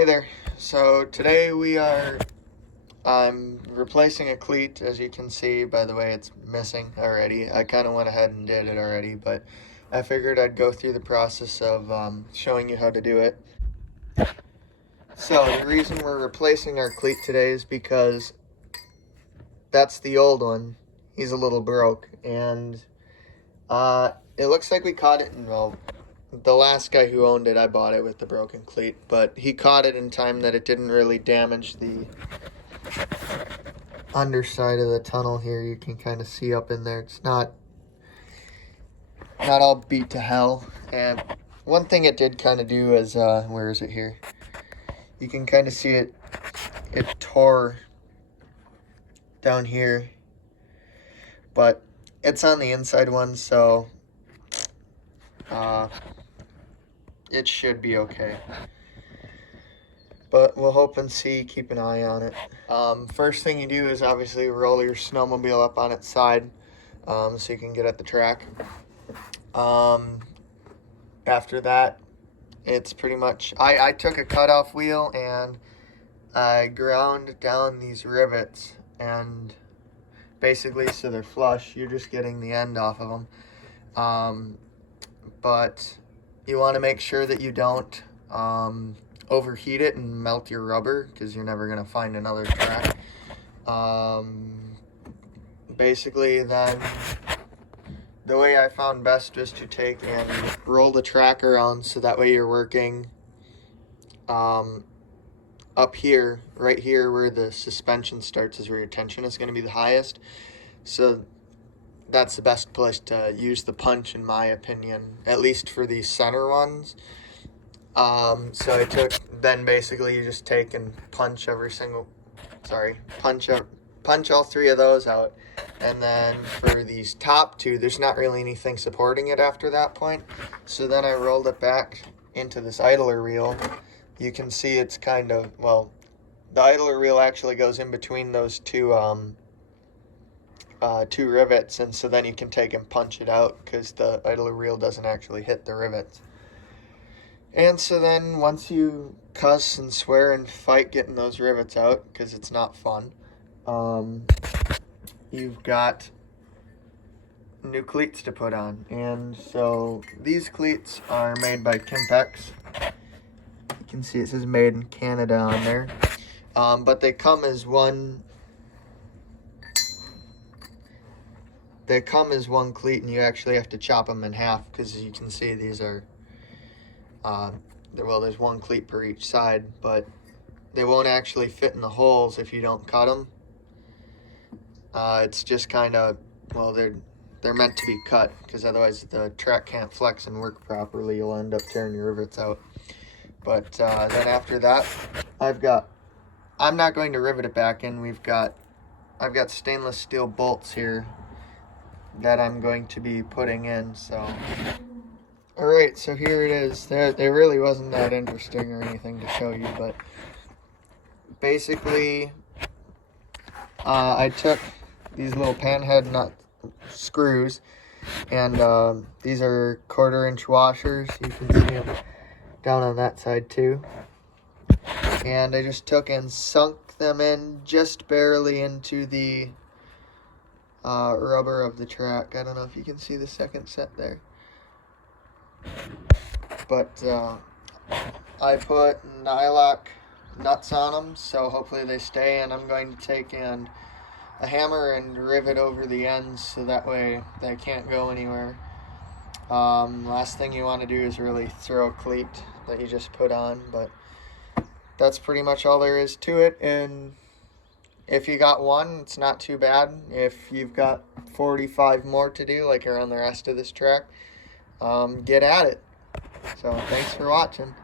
Hey there. So today I'm replacing a cleat. As you can see by the way it's missing already. I kind of went ahead and did it already, but I figured I'd go through the process of showing you how to do it. So the reason we're replacing our cleat today is because that's the old one. He's a little broke, and it looks like we caught it in, well, the last guy who owned it, I bought it with the broken cleat, but he caught it in time that it didn't really damage the underside of the tunnel here. You can kind of see up in there. It's not all beat to hell. And one thing it did kind of do is, where is it here? You can kind of see it tore down here, but it's on the inside one, so it should be okay. But we'll hope and see, keep an eye on it. First thing you do is obviously roll your snowmobile up on its side so you can get at the track. After that, it's pretty much, I took a cutoff wheel and I ground down these rivets, and basically so they're flush. You're just getting the end off of them. But you want to make sure that you don't overheat it and melt your rubber, because you're never going to find another track. Basically, then the way I found best was to take and roll the track around, so that way you're working up here, right here where the suspension starts is where your tension is going to be the highest. So that's the best place to use the punch, in my opinion, at least for these center ones. So I took, then basically you just take and punch all three of those out. And then for these top two, there's not really anything supporting it after that point. So then I rolled it back into this idler reel. You can see it's kind of, well, the idler reel actually goes in between those two rivets, and so then you can take and punch it out because the idler reel doesn't actually hit the rivets. And so then once you cuss and swear and fight getting those rivets out, because it's not fun, you've got new cleats to put on. And so these cleats are made by Kimpex. You can see it says made in Canada on there. But they come as one cleat, and you actually have to chop them in half, because as you can see, these are well, there's one cleat per each side, but they won't actually fit in the holes if you don't cut them. It's just kind of, well, they're meant to be cut, because otherwise the track can't flex and work properly. You'll end up tearing your rivets out. But then after that, I'm not going to rivet it back in. I've got stainless steel bolts here that I'm going to be putting in. So alright, so here it is. There really wasn't that interesting or anything to show you, but basically I took these little panhead nut screws, and these are 1/4-inch washers. You can see them down on that side too. And I just took and sunk them in just barely into the rubber of the track. I don't know if you can see the second set there, but I put nylock nuts on them, so hopefully they stay. And I'm going to take and a hammer and rivet over the ends, so that way they can't go anywhere. Last thing you want to do is really throw a cleat that you just put on, but that's pretty much all there is to it. And if you got one, it's not too bad. If you've got 45 more to do, like around the rest of this track, get at it. So thanks for watching.